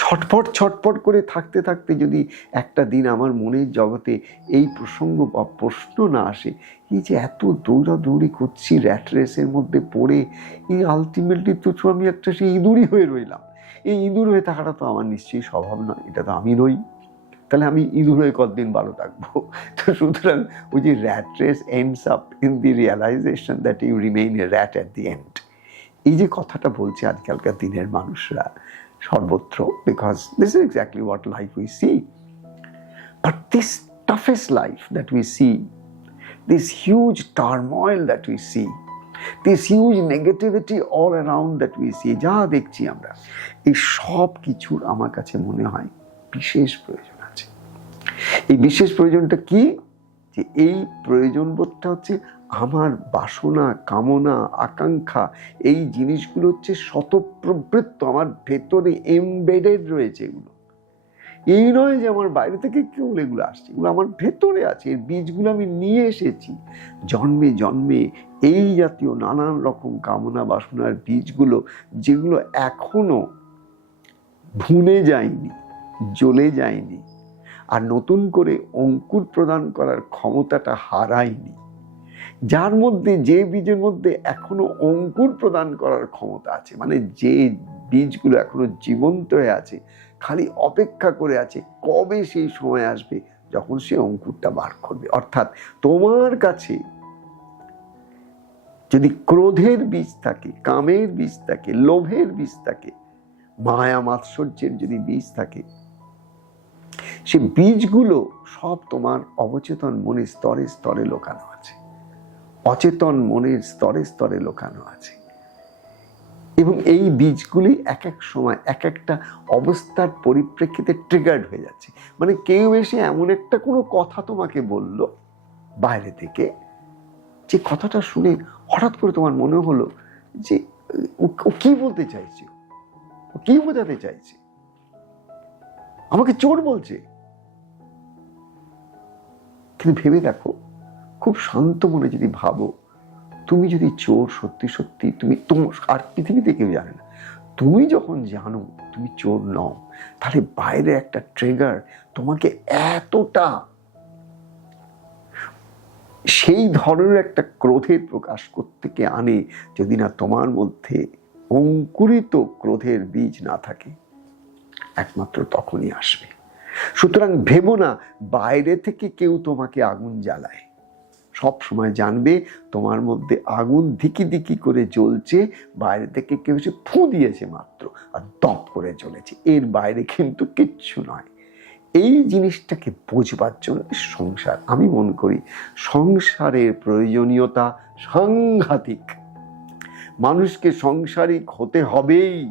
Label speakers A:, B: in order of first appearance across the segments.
A: ছটপট ছটফট করে থাকতে থাকতে যদি একটা দিন আমার মনের জগতে এই প্রসঙ্গ বা প্রশ্ন না আসে, এই যে এত দৌড়াদৌড়ি করছি র্যাট রেসের মধ্যে পড়ে, এই আলটিমেটলি তো তো আমি একটা সেই ইঁদুরই হয়ে রইলাম। এই ইঁদুর হয়ে থাকাটা তো আমার নিশ্চয়ই স্বভাব নয়, এটা তো আমি নই। তাহলে আমি ইঁদুর হয়ে কতদিন ভালো থাকব? তো সুতরাং ওই যে rat race ends up in the realisation that you remain a rat at the end এই যে কথাটা বলছে আজকালকার দিনের মানুষরা সর্বত্র because this is exactly what life we see but this toughest life that we see this huge turmoil that we see this huge negativity all around that we see যা দেখছি আমরা, এই সব কিছুর আমার কাছে মনে হয় বিশেষ প্রয়োজন আছে। এই বিশেষ প্রয়োজনটা কি? যে এই প্রয়োজনবোধটা হচ্ছে আমার বাসনা, কামনা, আকাঙ্ক্ষা, এই জিনিসগুলো হচ্ছে শতপ্রবৃত্ত আমার ভেতরে এমবেডেড রয়েছে এগুলো। এই নয় যে আমার বাইরে থেকে কেউ এগুলো আসছে, এগুলো আমার ভেতরে আছে, এর বীজগুলো আমি নিয়ে এসেছি। জন্মে জন্মে এই জাতীয় নানান রকম কামনা, বাসনার বীজগুলো, যেগুলো এখনও ভুনে যায়নি, জ্বলে যায়নি, আর নতুন করে অঙ্কুর প্রদান করার ক্ষমতাটা হারায়নি। যার মধ্যে, যে বীজের মধ্যে এখনও অঙ্কুর প্রদান করার ক্ষমতা আছে মানে যে বীজগুলো এখনও জীবন্ত হয়ে আছে, খালি অপেক্ষা করে আছে, কবে সেই সময় আসবে যখন সে অঙ্কুরটা বার করবে? অর্থাৎ তোমার কাছে যদি ক্রোধের বীজ থাকে, কামের বীজ থাকে, লোভের বীজ থাকে, মায়া মাৎসর্যের যদি বীজ থাকে, সে বীজগুলো সব তোমার অবচেতন মনে স্তরে স্তরে লোকানো আছে অচেতন মনের স্তরে স্তরে লোকানো আছে। এবং এই বীজগুলি এক এক সময় এক একটা অবস্থার পরিপ্রেক্ষিতে ট্রিগার্ড হয়ে যাচ্ছে। মানে কেউ এসে এমন একটা কোনো কথা তোমাকে বলল বাইরে থেকে, যে কথাটা শুনে হঠাৎ করে তোমার মনে হলো যে ও কি বলতে চাইছে? ও কি বোঝাতে চাইছে? আমাকে চোর বলছে। কিন্তু ভেবে দেখো খুব শান্ত মনে যদি ভাবো, তুমি যদি চোর সত্যি সত্যি, তুমি তোমার আর পৃথিবীতে কেউ জানে না। তুমি যখন জানো তুমি চোর নও, তাহলে বাইরে একটা ট্রেগার তোমাকে এতটা সেই ধরনের একটা ক্রোধের প্রকাশ করতে আনে যদি না তোমার মধ্যে অঙ্কুরিত ক্রোধের বীজ না থাকে? একমাত্র তখনই আসবে। সুতরাং ভেবো না, বাইরে থেকে কেউ তোমাকে আগুন জ্বালায়। সব সময় জানবে, তোমার মধ্যে আগুন ধিকি দিকি করে জ্বলছে, বাইরে থেকে কেউ এসে ফু দিয়েছে মাত্র আর দপ করে জ্বলেছে। এর বাইরে কিন্তু কিচ্ছু নয়। এই জিনিসটাকে বোঝবার জন্য সংসার, আমি মনে করি সংসারের প্রয়োজনীয়তা সাংঘাতিক। মানুষকে সংসারিক হতে হবেই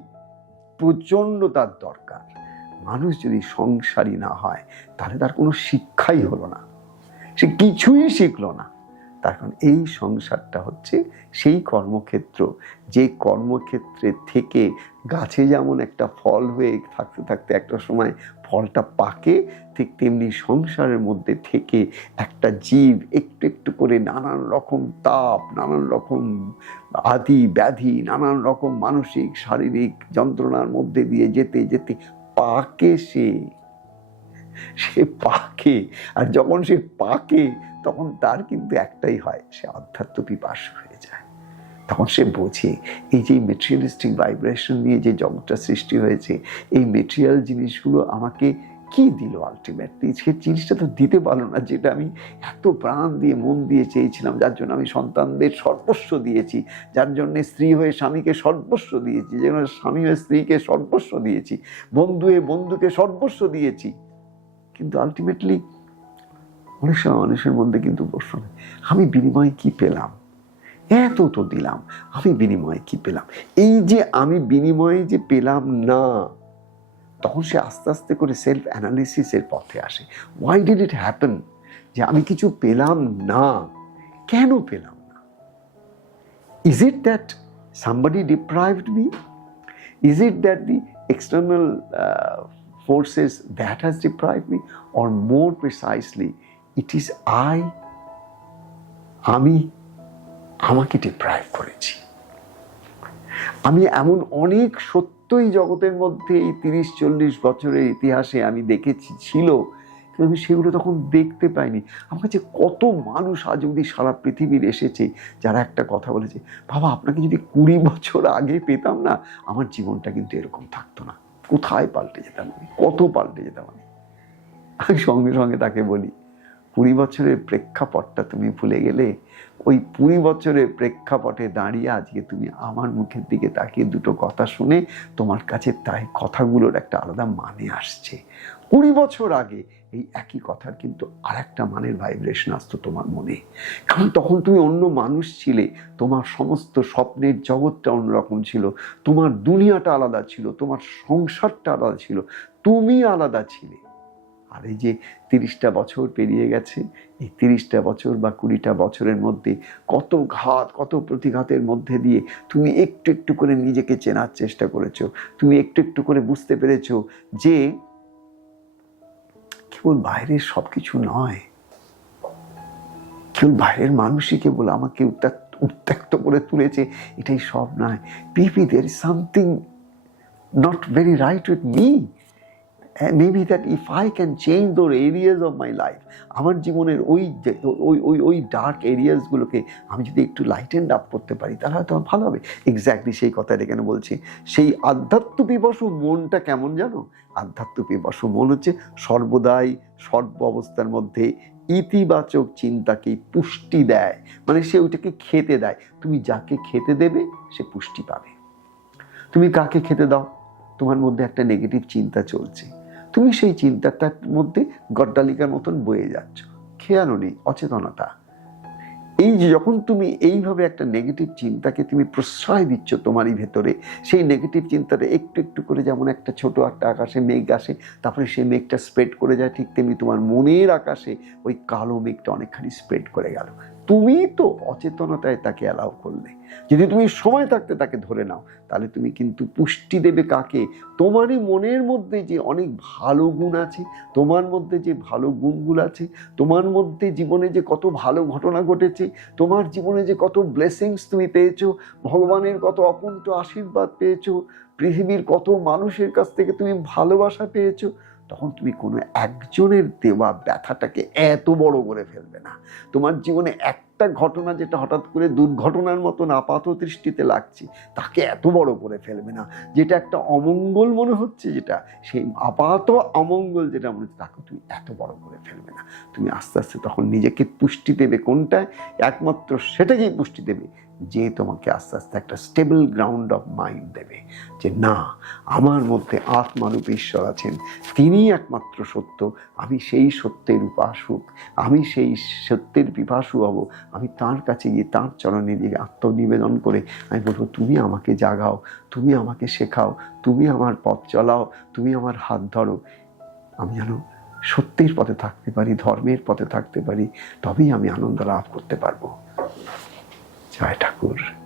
A: প্রচণ্ড তার দরকার। মানুষ যদি সংসারী না হয়, তাহলে তার কোনো শিক্ষাই হলো না। সে কিছুই শিখলো না। তার কারণ এই সংসারটা হচ্ছে সেই কর্মক্ষেত্র। যে কর্মক্ষেত্রে থেকে গাছে যেমন একটা ফল হয়ে থাকতে থাকতে একটা সময় ফলটা পাকে, ঠিক তেমনি সংসারের মধ্যে থেকে একটা জীব একটু একটু করে নানান রকম তাপ, নানান রকম আদি ব্যাধি, নানান রকম মানসিক, শারীরিক যন্ত্রণার মধ্যে দিয়ে যেতে যেতে পাকে সে। সে পাকে, আর যখন সে পাকে তখন তার কিন্তু একটাই হয়, সে অধ্যাত্ম পিপাস হয়ে যায়। তখন সে বোঝে, এই যে মেটেরিয়ালিস্টিক ভাইব্রেশন নিয়ে যে জগৎটা সৃষ্টি হয়েছে, এই মেটেরিয়াল জিনিসগুলো আমাকে কি দিল আলটিমেটলি সে জিনিসটা তো দিতে পারল না, যেটা আমি এত প্রাণ দিয়ে, মন দিয়ে চেয়েছিলাম, যার জন্য আমি সন্তানদের সর্বস্ব দিয়েছি, যার জন্য স্ত্রী হয়ে স্বামীকে সর্বস্ব দিয়েছি, যে স্বামী হয়ে স্ত্রীকে সর্বস্ব দিয়েছি, বন্ধু হয়ে বন্ধুকে সর্বস্ব দিয়েছি। কিন্তু আলটিমেটলি অনেক সময় মানুষের মধ্যে কিন্তু প্রশ্ন আমি বিনিময়ে কি পেলাম? এত তো দিলাম, আমি বিনিময়ে কি পেলাম? এই যে আমি বিনিময়ে যে পেলাম না, তখন সে আস্তে আস্তে করে সেলফ অ্যানালিসিসের পথে আসে। ওয়াই ডিড ইট হ্যাপেন যে আমি কিছু পেলাম না। কেন পেলাম না? Is it that somebody deprived me is it that the external forces that has deprived me or more precisely it is I আমি আমাকে ডিপ্রাইভ করেছি। আমি এমন অনেক সত্যই জগতের মধ্যে এই তিরিশ, চল্লিশ বছরের ইতিহাসে আমি দেখেছি, ছিল, কিন্তু আমি সেগুলো তখন দেখতে পাইনি। আমার কাছে কত মানুষ আজ অবধি সারা পৃথিবীর এসেছে, যারা একটা কথা বলেছে, বাবা, আপনাকে যদি কুড়ি বছর আগে পেতাম না, আমার জীবনটা কিন্তু এরকম থাকতো না। কোথায় পাল্টে যেতাম আমি? কত পাল্টে যেতাম আমি? আমি সঙ্গে সঙ্গে তাকে বলি কুড়ি বছরের প্রেক্ষাপটটা তুমি ভুলে গেলে, ওই কুড়ি বছরের প্রেক্ষাপটে দাঁড়িয়ে আজকে তুমি আমার মুখের দিকে তাকিয়ে দুটো কথা শুনে তোমার কাছে তাই কথাগুলোর একটা আলাদা মানে আসছে। কুড়ি বছর আগে এই একই কথার কিন্তু আর একটা মানের ভাইব্রেশন আসতো তোমার মনে। কারণ তখন তুমি অন্য মানুষ ছিলে, তোমার সমস্ত স্বপ্নের জগৎটা অন্যরকম ছিল, তোমার দুনিয়াটা আলাদা ছিল, তোমার সংসারটা আলাদা ছিল, তুমি আলাদা ছিলে। আর এই যে তিরিশটা বছর পেরিয়ে গেছে, এই তিরিশটা বছর বা কুড়িটা বছরের মধ্যে কত ঘাত, কত প্রতিঘাতের মধ্যে দিয়ে তুমি একটু একটু করে নিজেকে চেনার চেষ্টা করেছ। তুমি একটু একটু করে বুঝতে পেরেছ যে কেবল বাইরের সব কিছু নয়। কেবল বাইরের মানুষই কেবল আমাকে উত্ত্যক্ত উত্ত্যক্ত করে তুলেছে, এটাই সব নয়। People there's something not very right with me maybe that if I can change their areas of my life আমার জীবনের ওই ওই ওই ওই ডার্ক এরিয়াসগুলোকে আমি যদি একটু লাইট অ্যান্ড আপ করতে পারি, তাহলে হয়তো আমার ভালো হবে। এক্স্যাক্টলি সেই কথাটা এখানে বলছি। সেই আধ্যাত্ম পিপাসু মনটা কেমন জানো? আধ্যাত্ম পিপাসু মন হচ্ছে সর্বদাই, সর্ব অবস্থার মধ্যে ইতিবাচক চিন্তাকে পুষ্টি দেয়। মানে সে ওইটাকে খেতে দেয়। তুমি যাকে খেতে দেবে, সে পুষ্টি পাবে। তুমি কাকে খেতে দাও? তোমার মধ্যে একটা নেগেটিভ চিন্তা চলছে। তুমি সেই চিন্তাটার মধ্যে গড্ডালিকার মতন বয়ে যাচ্ছ। খেয়ানো নেই, অচেতনতা। এই যে যখন তুমি এইভাবে একটা নেগেটিভ চিন্তাকে তুমি প্রশ্রয় দিচ্ছ তোমারই ভেতরে, সেই নেগেটিভ চিন্তাটা একটু একটু করে যেমন একটা ছোট একটা আকাশে মেঘ আসে, তারপরে সেই মেঘটা স্প্রেড করে যায় ঠিক তেমনি তোমার মনের আকাশে ওই কালো মেঘটা অনেকখানি স্প্রেড করে গেল। তুমি তো অচেতনতায় তাকে অ্যালাউ করলে। যদি তুমি সময় থাকতে তাকে ধরে নাও, তাহলে তুমি কিন্তু পুষ্টি দেবে কাকে? তোমারই মনের মধ্যে যে অনেক ভালো গুণ আছে, তোমার মধ্যে যে ভালো গুণগুলো আছে, তোমার মধ্যে জীবনে যে কত ভালো ঘটনা ঘটেছে, তোমার জীবনে যে কত ব্লেসিংস তুমি পেয়েছ, ভগবানের কত অকুণ্ঠ আশীর্বাদ পেয়েছ, পৃথিবীর কত মানুষের কাছ থেকে তুমি ভালোবাসা পেয়েছ তখন তুমি কোনো একজনের দেওয়া ব্যথাটাকে এত বড় করে ফেলবে না। তোমার জীবনে একটা ঘটনা যেটা হঠাৎ করে দুর্ঘটনার মতন আপাত দৃষ্টিতে লাগছে, তাকে এত বড় করে ফেলবে না। যেটা একটা অমঙ্গল মনে হচ্ছে যেটা, সেই আপাত অমঙ্গল যেটা মনে হচ্ছে, তাকে তুমি এত বড় করে ফেলবে না। তুমি আস্তে আস্তে তখন নিজেকে পুষ্টি দেবে কোনটায়? একমাত্র সেটাকেই পুষ্টি দেবে যে তোমাকে আস্তে আস্তে একটা স্টেবল গ্রাউন্ড অফ মাইন্ড দেবে, যে না, আমার মধ্যে আত্মারূপ ঈশ্বর আছেন, তিনিই একমাত্র সত্য, আমি সেই সত্যের উপাসক, আমি সেই সত্যের পিপাসু হব, আমি তার কাছে গিয়ে তার চরণে গিয়ে আত্মনিবেদন করে আমি বলব, তুমি আমাকে জাগাও, তুমি আমাকে শেখাও, তুমি আমার পথ চলাও, তুমি আমার হাত ধরো। আমি যেন সত্যের পথে থাকতে পারি, ধর্মের পথে থাকতে পারি, তবেই আমি আনন্দ লাভ করতে পারব। জয় ঠাকুর।